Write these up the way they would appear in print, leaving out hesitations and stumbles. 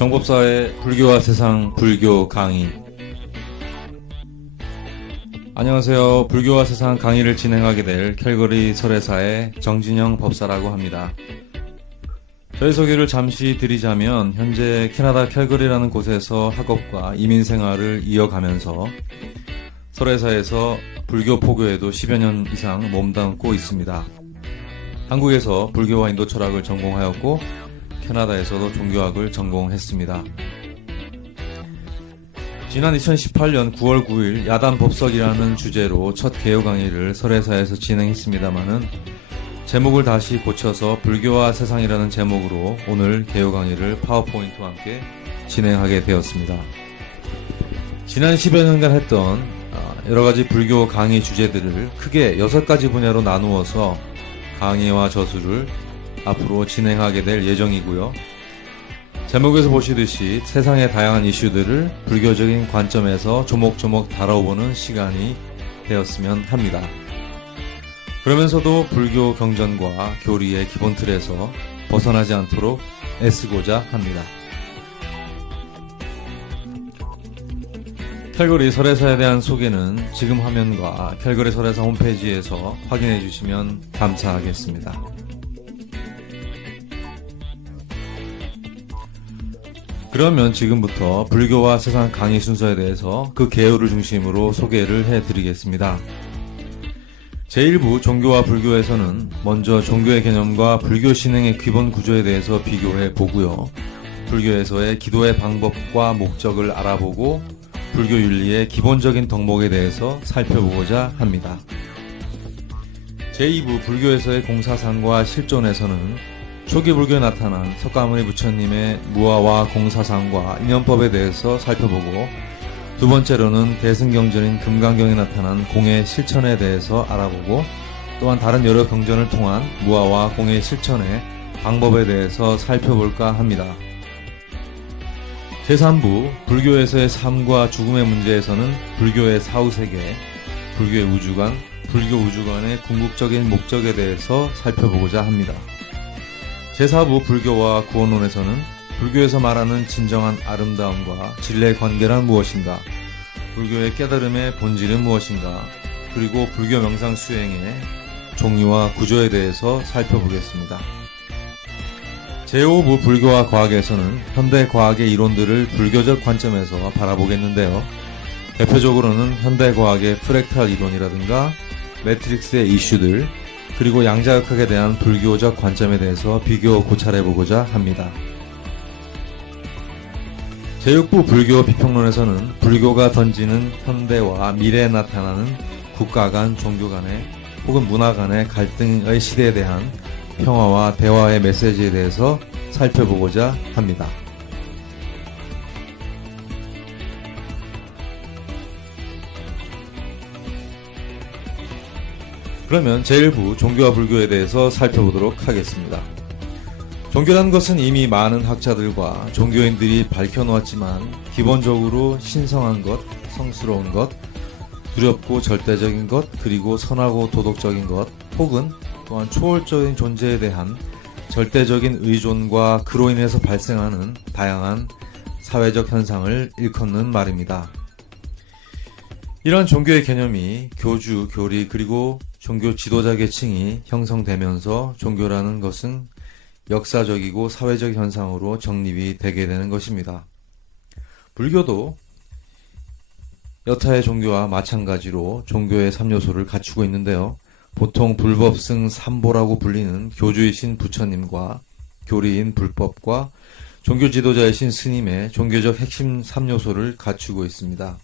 정법사의 불교와 세상 불교 강의. 안녕하세요. 불교와 세상 강의를 진행하게 될 캘거리 설혜사의 정진영 법사라고 합니다. 저희 소개를 잠시 드리자면 현재 캐나다 캘거리라는 곳에서 학업과 이민 생활을 이어가면서 설혜사에서 불교 포교에도 10여 년 이상 몸담고 있습니다. 한국에서 불교와 인도 철학을 전공하였고 캐나다에서도 종교학을 전공했습니다. 지난 2018년 9월 9일 야단 법석이라는 주제로 첫 개요 강의를 설혜사에서 진행했습니다마는 제목을 다시 고쳐서 불교와 세상이라는 제목으로 오늘 개요 강의를 파워포인트와 함께 진행하게 되었습니다. 지난 10여 년간 했던 여러가지 불교 강의 주제들을 크게 6가지 분야로 나누어서 강의와 저술을 앞으로 진행하게 될 예정이고요. 제목에서 보시듯이 세상의 다양한 이슈들을 불교적인 관점에서 조목조목 다뤄보는 시간이 되었으면 합니다. 그러면서도 불교 경전과 교리의 기본 틀에서 벗어나지 않도록 애쓰고자 합니다. 캘거리 설혜사에 대한 소개는 지금 화면과 캘거리 설혜사 홈페이지에서 확인해 주시면 감사하겠습니다. 그러면 지금부터 불교와 세상 강의 순서에 대해서 그 개요를 중심으로 소개를 해드리겠습니다. 제1부 종교와 불교에서는 먼저 종교의 개념과 불교 신행의 기본 구조에 대해서 비교해 보고요. 불교에서의 기도의 방법과 목적을 알아보고 불교 윤리의 기본적인 덕목에 대해서 살펴보고자 합니다. 제2부 불교에서의 공사상과 실존에서는 초기 불교에 나타난 석가모니 부처님의 무아와 공사상과 인연법에 대해서 살펴보고 두 번째로는 대승경전인 금강경에 나타난 공의 실천에 대해서 알아보고 또한 다른 여러 경전을 통한 무아와 공의 실천의 방법에 대해서 살펴볼까 합니다. 제3부 불교에서의 삶과 죽음의 문제에서는 불교의 사후세계, 불교의 우주관, 불교 우주관의 궁극적인 목적에 대해서 살펴보고자 합니다. 제4부 불교와 구원론에서는 불교에서 말하는 진정한 아름다움과 진리의 관계란 무엇인가, 불교의 깨달음의 본질은 무엇인가, 그리고 불교 명상 수행의 종류와 구조에 대해서 살펴보겠습니다. 제5부 불교와 과학에서는 현대 과학의 이론들을 불교적 관점에서 바라보겠는데요. 대표적으로는 현대 과학의 프랙탈 이론이라든가 매트릭스의 이슈들, 그리고 양자역학에 대한 불교적 관점에 대해서 비교 고찰해보고자 합니다. 제6부 불교 비평론에서는 불교가 던지는 현대와 미래에 나타나는 국가 간, 종교 간의 혹은 문화 간의 갈등의 시대에 대한 평화와 대화의 메시지에 대해서 살펴보고자 합니다. 그러면 제1부 종교와 불교에 대해서 살펴보도록 하겠습니다. 종교라는 것은 이미 많은 학자들과 종교인들이 밝혀놓았지만 기본적으로 신성한 것, 성스러운 것, 두렵고 절대적인 것, 그리고 선하고 도덕적인 것, 혹은 또한 초월적인 존재에 대한 절대적인 의존과 그로 인해서 발생하는 다양한 사회적 현상을 일컫는 말입니다. 이러한 종교의 개념이 교주, 교리, 그리고 종교 지도자 계층이 형성되면서 종교라는 것은 역사적이고 사회적 현상으로 정립이 되게 되는 것입니다. 불교도 여타의 종교와 마찬가지로 종교의 3요소를 갖추고 있는데요. 보통 불법승 삼보라고 불리는 교주이신 부처님과 교리인 불법과 종교 지도자이신 스님의 종교적 핵심 3요소를 갖추고 있습니다.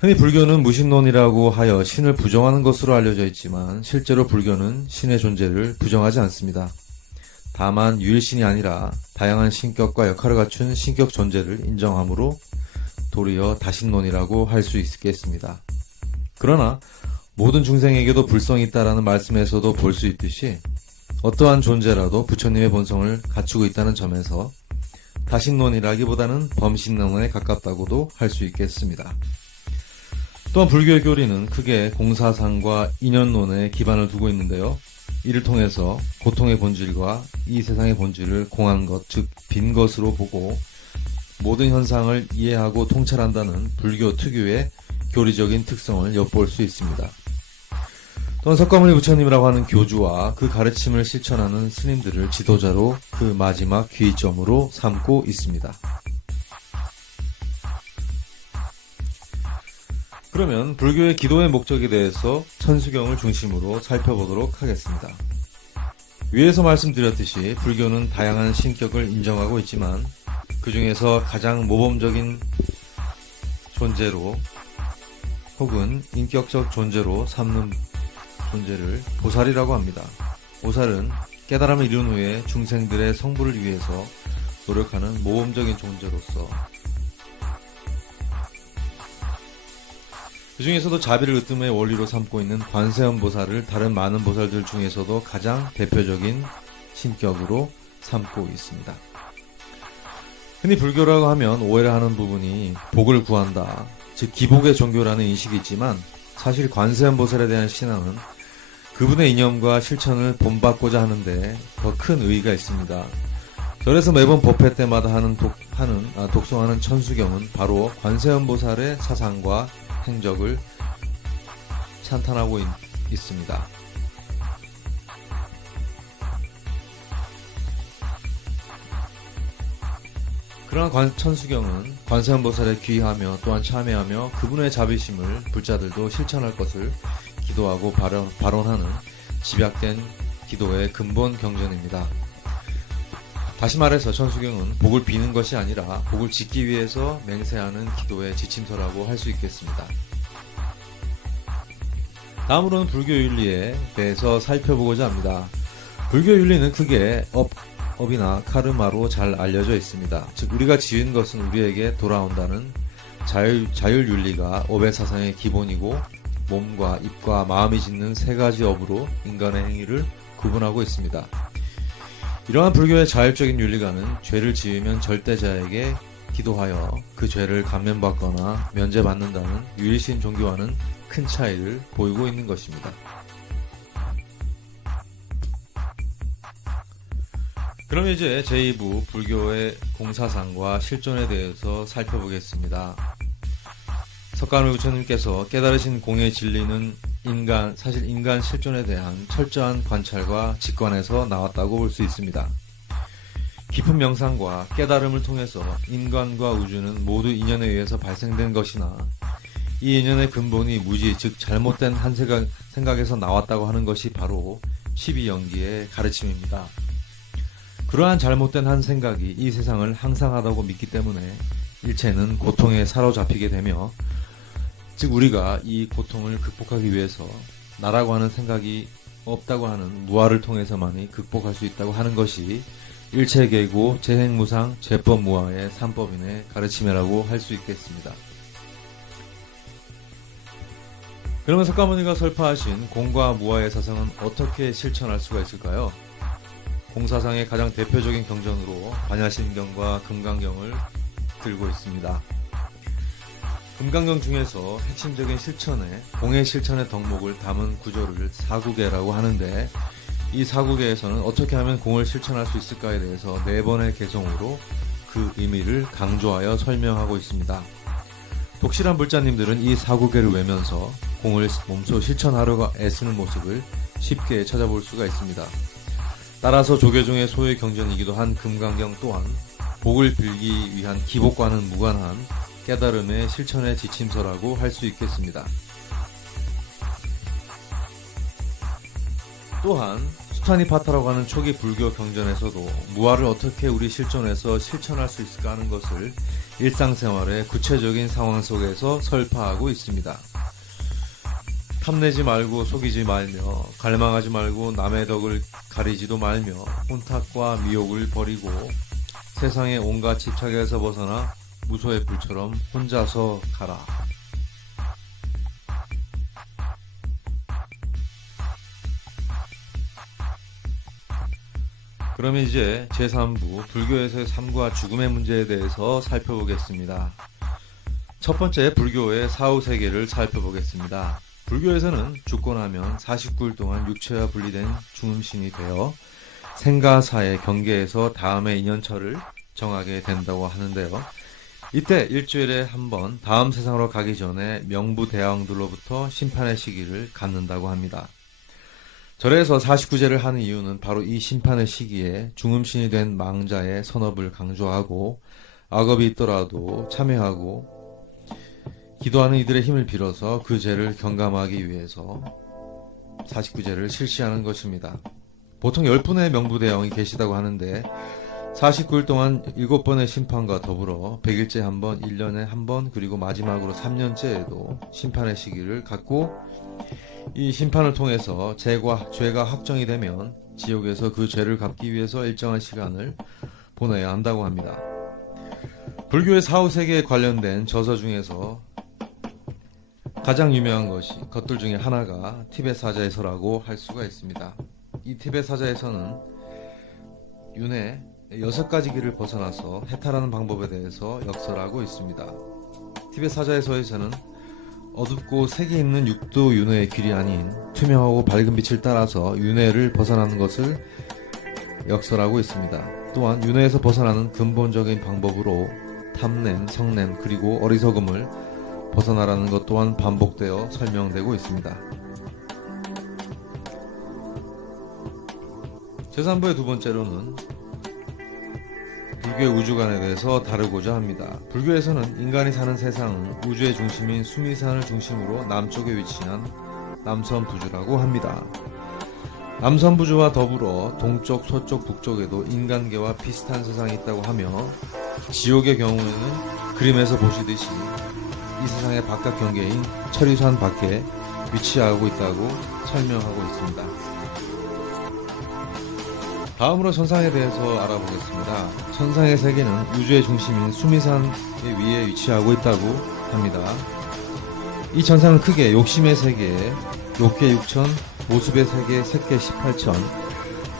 흔히 불교는 무신론이라고 하여 신을 부정하는 것으로 알려져 있지만 실제로 불교는 신의 존재를 부정하지 않습니다. 다만 유일신이 아니라 다양한 신격과 역할을 갖춘 신격 존재를 인정하므로 도리어 다신론이라고 할 수 있겠습니다. 그러나 모든 중생에게도 불성이 있다라는 말씀에서도 볼 수 있듯이 어떠한 존재라도 부처님의 본성을 갖추고 있다는 점에서 다신론이라기보다는 범신론에 가깝다고도 할 수 있겠습니다. 또한 불교의 교리는 크게 공사상과 인연론에 기반을 두고 있는데요. 이를 통해서 고통의 본질과 이 세상의 본질을 공한 것, 즉 빈 것으로 보고 모든 현상을 이해하고 통찰한다는 불교 특유의 교리적인 특성을 엿볼 수 있습니다. 또한 석가모니 부처님이라고 하는 교주와 그 가르침을 실천하는 스님들을 지도자로 그 마지막 귀점으로 삼고 있습니다. 그러면 불교의 기도의 목적에 대해서 천수경을 중심으로 살펴보도록 하겠습니다. 위에서 말씀드렸듯이 불교는 다양한 신격을 인정하고 있지만 그 중에서 가장 모범적인 존재로 혹은 인격적 존재로 삼는 존재를 보살이라고 합니다. 보살은 깨달음을 이룬 후에 중생들의 성불을 위해서 노력하는 모범적인 존재로서 그 중에서도 자비를 으뜸의 원리로 삼고 있는 관세음 보살을 다른 많은 보살들 중에서도 가장 대표적인 신격으로 삼고 있습니다. 흔히 불교라고 하면 오해를 하는 부분이 복을 구한다, 즉 기복의 종교라는 인식이 있지만 사실 관세음 보살에 대한 신앙은 그분의 이념과 실천을 본받고자 하는데 더 큰 의의가 있습니다. 그래서 매번 법회 때마다 독송하는 천수경은 바로 관세음 보살의 사상과 행적을 찬탄하고 있습니다. 그러한 천수경은 관세음 보살에 귀의하며 또한 참회하며 그분의 자비심을 불자들도 실천할 것을 기도하고 발언하는 집약된 기도의 근본 경전입니다. 다시 말해서 천수경은 복을 비는 것이 아니라 복을 짓기 위해서 맹세하는 기도의 지침서라고 할 수 있겠습니다. 다음으로는 불교 윤리에 대해서 살펴보고자 합니다. 불교 윤리는 크게 업이나 카르마로 잘 알려져 있습니다. 즉 우리가 지은 것은 우리에게 돌아온다는 자율 윤리가 업의 사상의 기본이고 몸과 입과 마음이 짓는 세 가지 업으로 인간의 행위를 구분하고 있습니다. 이러한 불교의 자율적인 윤리관은 죄를 지으면 절대자에게 기도하여 그 죄를 감면받거나 면제받는다는 유일신 종교와는 큰 차이를 보이고 있는 것입니다. 그럼 이제 제2부 불교의 공사상과 실존에 대해서 살펴보겠습니다. 석가모니 부처님께서 깨달으신 공의 진리는 사실 인간 실존에 대한 철저한 관찰과 직관에서 나왔다고 볼 수 있습니다. 깊은 명상과 깨달음을 통해서 인간과 우주는 모두 인연에 의해서 발생된 것이나 이 인연의 근본이 무지, 즉 잘못된 한 생각에서 나왔다고 하는 것이 바로 12연기의 가르침입니다. 그러한 잘못된 한 생각이 이 세상을 항상하다고 믿기 때문에 일체는 고통에 사로잡히게 되며, 즉 우리가 이 고통을 극복하기 위해서 나라고 하는 생각이 없다고 하는 무아를 통해서만이 극복할 수 있다고 하는 것이 일체계고 재행무상 재법무아의 삼법인의 가르침이라고 할 수 있겠습니다. 그러면 석가모니가 설파하신 공과 무아의 사상은 어떻게 실천할 수가 있을까요? 공사상의 가장 대표적인 경전으로 반야심경과 금강경을 들고 있습니다. 금강경 중에서 핵심적인 공의 실천의 덕목을 담은 구조를 사구계라고 하는데, 이 사구계에서는 어떻게 하면 공을 실천할 수 있을까에 대해서 4번의 개성으로 그 의미를 강조하여 설명하고 있습니다. 독실한 불자님들은 이 사구계를 외면서 공을 몸소 실천하려고 애쓰는 모습을 쉽게 찾아볼 수가 있습니다. 따라서 조계종의 소의 경전이기도 한 금강경 또한 복을 빌기 위한 기복과는 무관한 깨달음의 실천의 지침서라고 할 수 있겠습니다. 또한 수타니파타라고 하는 초기 불교 경전에서도 무아를 어떻게 우리 실존에서 실천할 수 있을까 하는 것을 일상생활의 구체적인 상황 속에서 설파하고 있습니다. 탐내지 말고 속이지 말며, 갈망하지 말고 남의 덕을 가리지도 말며, 혼탁과 미혹을 버리고 세상의 온갖 집착에서 벗어나 무소의 불처럼 혼자서 가라. 그러면 이제 제3부 불교에서의 삶과 죽음의 문제에 대해서 살펴보겠습니다. 첫 번째, 불교의 사후세계를 살펴보겠습니다. 불교에서는 죽고 나면 49일 동안 육체와 분리된 중음신이 되어 생가사의 경계에서 다음의 인연처를 정하게 된다고 하는데요. 이때 일주일에 한 번 다음 세상으로 가기 전에 명부대왕들로부터 심판의 시기를 갖는다고 합니다. 절에서 49제를 하는 이유는 바로 이 심판의 시기에 중음신이 된 망자의 선업을 강조하고 악업이 있더라도 참여하고 기도하는 이들의 힘을 빌어서 그 죄를 경감하기 위해서 49제를 실시하는 것입니다. 보통 10분의 명부대왕이 계시다고 하는데 49일 동안 7번의 심판과 더불어 100일째 한 번, 1년에 한 번, 그리고 마지막으로 3년째에도 심판의 시기를 갖고 이 심판을 통해서 죄가 확정이 되면 지옥에서 그 죄를 갚기 위해서 일정한 시간을 보내야 한다고 합니다. 불교의 사후세계에 관련된 저서 중에서 가장 유명한 것들 중에 하나가 티베트 사자에서라고 할 수가 있습니다. 이 티베트 사자에서는 윤회 6가지 길을 벗어나서 해탈하는 방법에 대해서 역설하고 있습니다. 티베트 사자에서에서는 어둡고 색이 있는 육도 윤회의 길이 아닌 투명하고 밝은 빛을 따라서 윤회를 벗어나는 것을 역설하고 있습니다. 또한 윤회에서 벗어나는 근본적인 방법으로 탐냄, 성냄, 그리고 어리석음을 벗어나라는 것 또한 반복되어 설명되고 있습니다. 제3부의 두 번째로는 불교의 우주관에 대해서 다루고자 합니다. 불교에서는 인간이 사는 세상은 우주의 중심인 수미산을 중심으로 남쪽에 위치한 남선부주라고 합니다. 남선부주와 더불어 동쪽, 서쪽, 북쪽에도 인간계와 비슷한 세상이 있다고 하며 지옥의 경우에는 그림에서 보시듯이 이 세상의 바깥 경계인 천리산 밖에 위치하고 있다고 설명하고 있습니다. 다음으로 천상에 대해서 알아보겠습니다. 천상의 세계는 우주의 중심인 수미산 위에 위치하고 있다고 합니다. 이 천상은 크게 욕심의 세계, 욕계 6천, 모습의 세계, 색계 18천,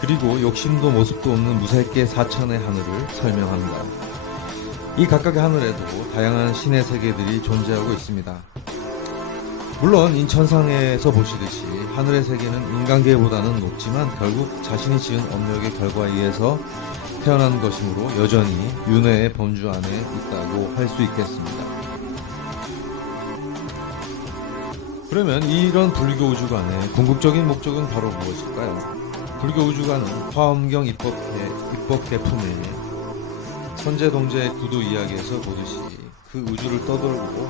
그리고 욕심도 모습도 없는 무색계 4천의 하늘을 설명합니다. 이 각각의 하늘에도 다양한 신의 세계들이 존재하고 있습니다. 물론 인천상에서 보시듯이 하늘의 세계는 인간계보다는 높지만 결국 자신이 지은 업력의 결과에 의해서 태어난 것이므로 여전히 윤회의 범주 안에 있다고 할 수 있겠습니다. 그러면 이런 불교 우주관의 궁극적인 목적은 바로 무엇일까요? 불교 우주관은 화엄경 입법계 품에 선제동제의 구도 이야기에서 보듯이 그 우주를 떠돌고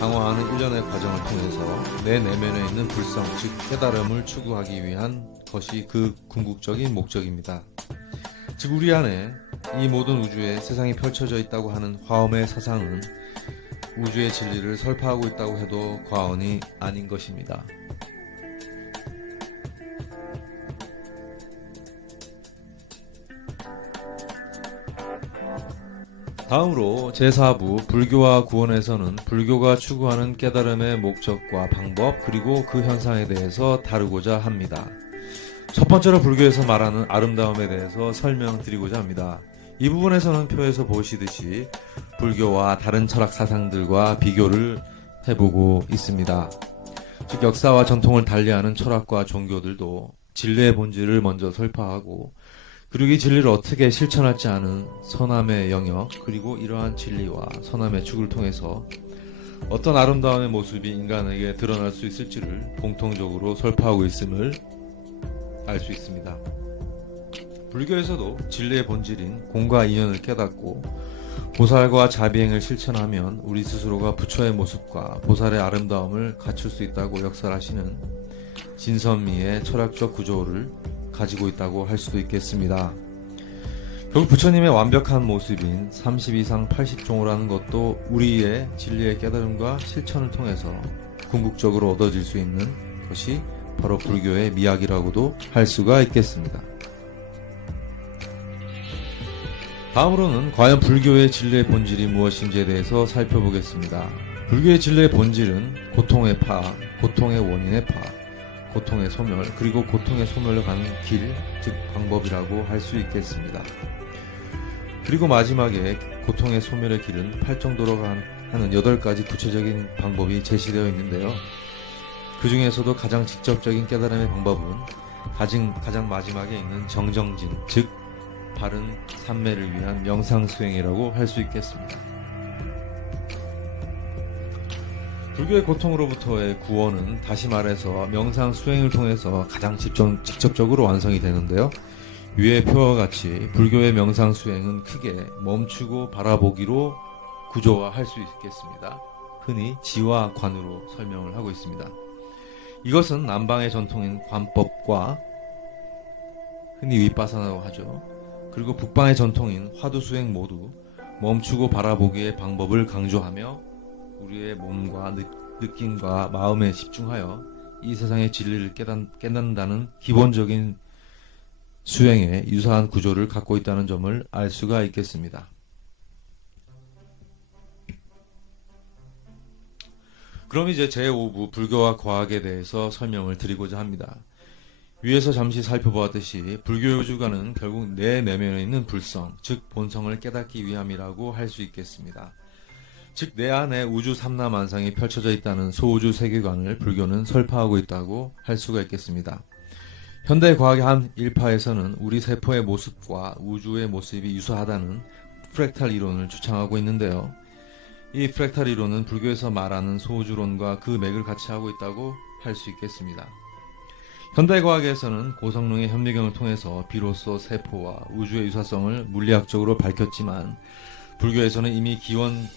강화하는 일련의 과정을 통해서 내 내면에 있는 불성, 즉 깨달음을 추구하기 위한 것이 그 궁극적인 목적입니다. 즉 우리 안에 이 모든 우주에 세상이 펼쳐져 있다고 하는 화엄의 사상은 우주의 진리를 설파하고 있다고 해도 과언이 아닌 것입니다. 다음으로 제4부 불교와 구원에서는 불교가 추구하는 깨달음의 목적과 방법 그리고 그 현상에 대해서 다루고자 합니다. 첫 번째로 불교에서 말하는 아름다움에 대해서 설명드리고자 합니다. 이 부분에서는 표에서 보시듯이 불교와 다른 철학 사상들과 비교를 해보고 있습니다. 즉 역사와 전통을 달리하는 철학과 종교들도 진리의 본질을 먼저 설파하고 그리고 이 진리를 어떻게 실천할지 아는 선함의 영역 그리고 이러한 진리와 선함의 축을 통해서 어떤 아름다움의 모습이 인간에게 드러날 수 있을지를 공통적으로 설파하고 있음을 알 수 있습니다. 불교에서도 진리의 본질인 공과 이연을 깨닫고 보살과 자비행을 실천하면 우리 스스로가 부처의 모습과 보살의 아름다움을 갖출 수 있다고 역설하시는 진선미의 철학적 구조를 가지고 있다고 할 수도 있겠습니다. 결국 부처님의 완벽한 모습인 32상 80종호라는 것도 우리의 진리의 깨달음과 실천을 통해서 궁극적으로 얻어질 수 있는 것이 바로 불교의 미학이라고도 할 수가 있겠습니다. 다음으로는 과연 불교의 진리의 본질이 무엇인지에 대해서 살펴보겠습니다. 불교의 진리의 본질은 고통의 파, 고통의 원인의 파, 고통의 소멸, 그리고 고통의 소멸로 가는 길, 즉 방법이라고 할 수 있겠습니다. 그리고 마지막에 고통의 소멸의 길은 팔정도로 하는 8가지 구체적인 방법이 제시되어 있는데요. 그 중에서도 가장 직접적인 깨달음의 방법은 가장 마지막에 있는 정정진, 즉 바른 삼매를 위한 명상 수행이라고 할 수 있겠습니다. 불교의 고통으로부터의 구원은 다시 말해서 명상 수행을 통해서 가장 직접적으로 완성이 되는데요. 위의 표와 같이 불교의 명상 수행은 크게 멈추고 바라보기로 구조화할 수 있겠습니다. 흔히 지화관으로 설명을 하고 있습니다. 이것은 남방의 전통인 관법과 흔히 윗바사나라고 하죠. 그리고 북방의 전통인 화두수행 모두 멈추고 바라보기의 방법을 강조하며 우리의 몸과 느낌과 마음에 집중하여 이 세상의 진리를 깨닫는다는 기본적인 수행에 유사한 구조를 갖고 있다는 점을 알 수가 있겠습니다. 그럼 이제 제5부 불교와 과학에 대해서 설명을 드리고자 합니다. 위에서 잠시 살펴보았듯이 불교의 주관은 결국 내 내면에 있는 불성, 즉 본성을 깨닫기 위함이라고 할 수 있겠습니다. 즉 내 안에 우주 삼라만상이 펼쳐져 있다는 소우주 세계관을 불교는 설파하고 있다고 할 수가 있겠습니다. 현대 과학의 한 일파에서는 우리 세포의 모습과 우주의 모습이 유사하다는 프랙탈 이론을 주창하고 있는데요. 이 프랙탈 이론은 불교에서 말하는 소우주론과 그 맥을 같이 하고 있다고 할 수 있겠습니다. 현대과학에서는 고성능의 현미경을 통해서 비로소 세포와 우주의 유사성을 물리학적으로 밝혔지만 불교에서는 이미 기원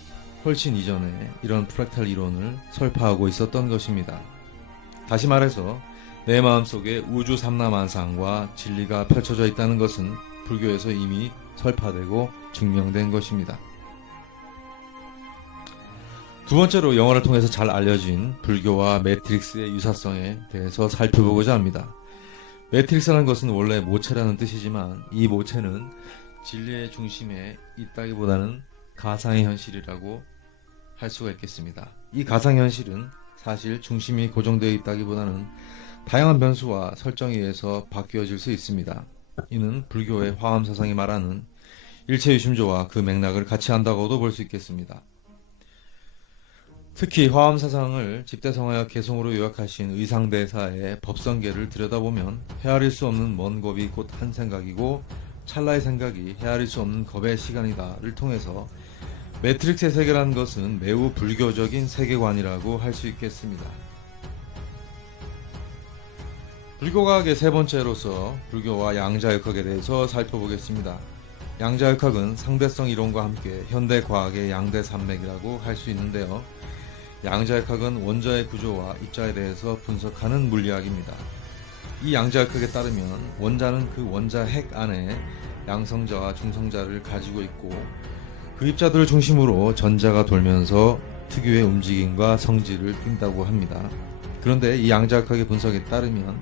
훨씬 이전에 이런 프랙탈 이론을 설파하고 있었던 것입니다. 다시 말해서 내 마음속에 우주 삼라만상과 진리가 펼쳐져 있다는 것은 불교에서 이미 설파되고 증명된 것입니다. 두 번째로 영화를 통해서 잘 알려진 불교와 매트릭스의 유사성에 대해서 살펴보고자 합니다. 매트릭스라는 것은 원래 모체라는 뜻이지만 이 모체는 진리의 중심에 있다기보다는 가상의 현실이라고 할 수가 있겠습니다. 이 가상의 현실은 사실 중심이 고정되어 있다기보다는 다양한 변수와 설정에 의해서 바뀌어질 수 있습니다. 이는 불교의 화엄사상이 말하는 일체유심조와 그 맥락을 같이 한다고도 볼 수 있겠습니다. 특히 화엄사상을 집대성하여 개성으로 요약하신 의상대사의 법성계를 들여다보면 헤아릴 수 없는 먼 겁이 곧 한 생각이고 찰나의 생각이 헤아릴 수 없는 겁의 시간이다를 통해서 매트릭스의 세계라는 것은 매우 불교적인 세계관이라고 할 수 있겠습니다. 불교과학의 세 번째로서 불교와 양자역학에 대해서 살펴보겠습니다. 양자역학은 상대성 이론과 함께 현대과학의 양대산맥이라고 할 수 있는데요. 양자역학은 원자의 구조와 입자에 대해서 분석하는 물리학입니다. 이 양자역학에 따르면 원자는 그 원자 핵 안에 양성자와 중성자를 가지고 있고 그 입자들을 중심으로 전자가 돌면서 특유의 움직임과 성질을 띈다고 합니다. 그런데 이 양자역학의 분석에 따르면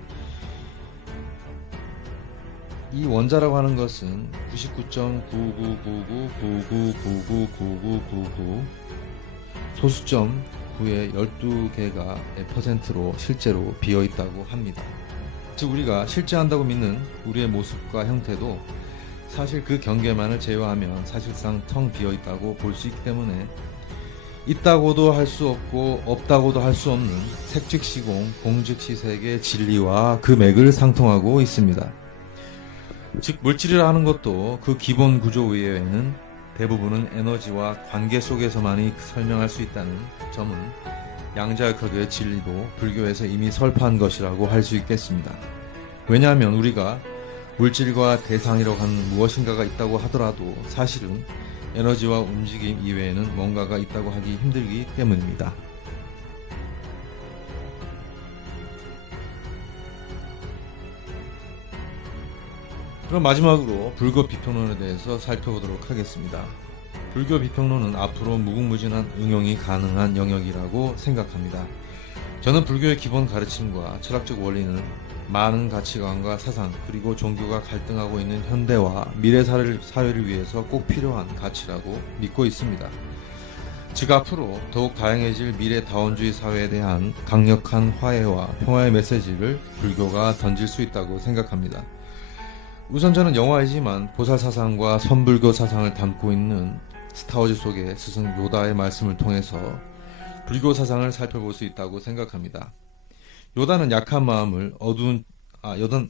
이 원자라고 하는 것은 99.999999999999 소수점 9의 12개가 %로 실제로 비어있다고 합니다. 즉 우리가 실제한다고 믿는 우리의 모습과 형태도 사실 그 경계만을 제외하면 사실상 텅 비어있다고 볼 수 있기 때문에 있다고도 할 수 없고 없다고도 할 수 없는 색즉시공 공즉시색의 진리와 그 맥을 상통하고 있습니다. 즉 물질이라 하는 것도 그 기본 구조 외에는 대부분은 에너지와 관계 속에서만이 설명할 수 있다는 점은 양자역학의 진리도 불교에서 이미 설파한 것이라고 할 수 있겠습니다. 왜냐하면 우리가 물질과 대상이라고 하는 무엇인가가 있다고 하더라도 사실은 에너지와 움직임 이외에는 뭔가가 있다고 하기 힘들기 때문입니다. 그럼 마지막으로 불교 비평론에 대해서 살펴보도록 하겠습니다. 불교 비평론은 앞으로 무궁무진한 응용이 가능한 영역이라고 생각합니다. 저는 불교의 기본 가르침과 철학적 원리는 많은 가치관과 사상 그리고 종교가 갈등하고 있는 현대와 미래 사회를 위해서 꼭 필요한 가치라고 믿고 있습니다. 즉 앞으로 더욱 다양해질 미래 다원주의 사회에 대한 강력한 화해와 평화의 메시지를 불교가 던질 수 있다고 생각합니다. 우선 저는 영화이지만 보살 사상과 선불교 사상을 담고 있는 스타워즈 속의 스승 요다의 말씀을 통해서 불교 사상을 살펴볼 수 있다고 생각합니다. 요단은 여단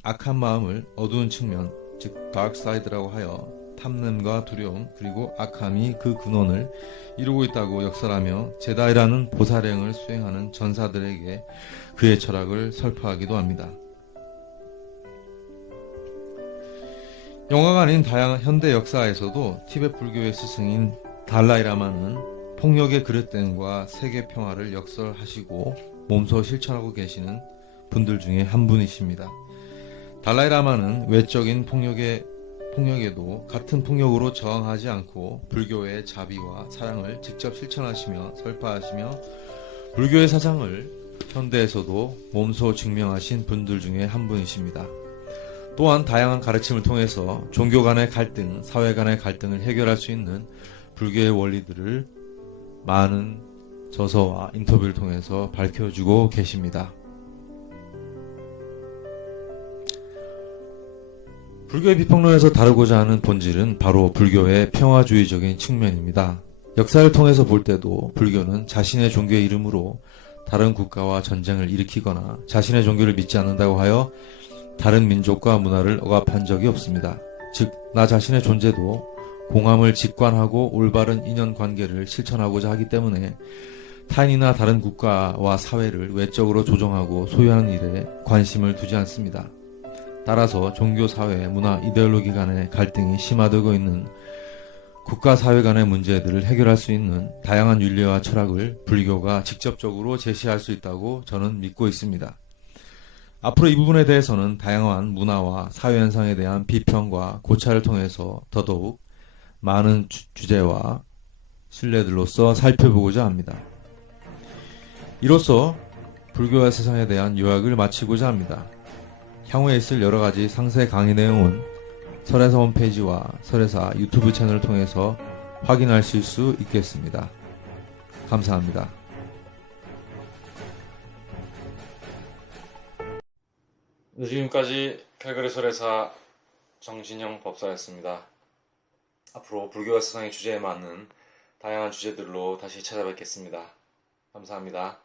악한 마음을 어두운 측면, 즉 다크 사이드라고 하여 탐냄과 두려움 그리고 악함이 그 근원을 이루고 있다고 역설하며 제다이라는 보살행을 수행하는 전사들에게 그의 철학을 설파하기도 합니다. 영화가 아닌 다양한 현대 역사에서도 티베트 불교의 스승인 달라이라마는 폭력의 그릇됨과 세계 평화를 역설하시고 몸소 실천하고 계시는 분들 중에 한 분이십니다. 달라이라마는 외적인 폭력에도 같은 폭력으로 저항하지 않고 불교의 자비와 사랑을 직접 실천하시며 설파하시며 불교의 사상을 현대에서도 몸소 증명하신 분들 중에 한 분이십니다. 또한 다양한 가르침을 통해서 종교 간의 갈등, 사회 간의 갈등을 해결할 수 있는 불교의 원리들을 많은 저서와 인터뷰를 통해서 밝혀주고 계십니다. 불교의 비평론에서 다루고자 하는 본질은 바로 불교의 평화주의적인 측면입니다. 역사를 통해서 볼 때도 불교는 자신의 종교의 이름으로 다른 국가와 전쟁을 일으키거나 자신의 종교를 믿지 않는다고 하여 다른 민족과 문화를 억압한 적이 없습니다. 즉, 나 자신의 존재도 공함을 직관하고 올바른 인연관계를 실천하고자 하기 때문에 타인이나 다른 국가와 사회를 외적으로 조종하고 소유하는 일에 관심을 두지 않습니다. 따라서 종교, 사회, 문화, 이데올로기 간의 갈등이 심화되고 있는 국가, 사회 간의 문제들을 해결할 수 있는 다양한 윤리와 철학을 불교가 직접적으로 제시할 수 있다고 저는 믿고 있습니다. 앞으로 이 부분에 대해서는 다양한 문화와 사회현상에 대한 비평과 고찰을 통해서 더더욱 많은 주제와 신뢰들로서 살펴보고자 합니다. 이로써 불교와 세상에 대한 요약을 마치고자 합니다. 향후에 있을 여러가지 상세 강의 내용은 설혜사 홈페이지와 설혜사 유튜브 채널을 통해서 확인하실 수 있겠습니다. 감사합니다. 지금까지 칼거리 설혜사 정진영 법사였습니다. 앞으로 불교와 세상의 주제에 맞는 다양한 주제들로 다시 찾아뵙겠습니다. 감사합니다.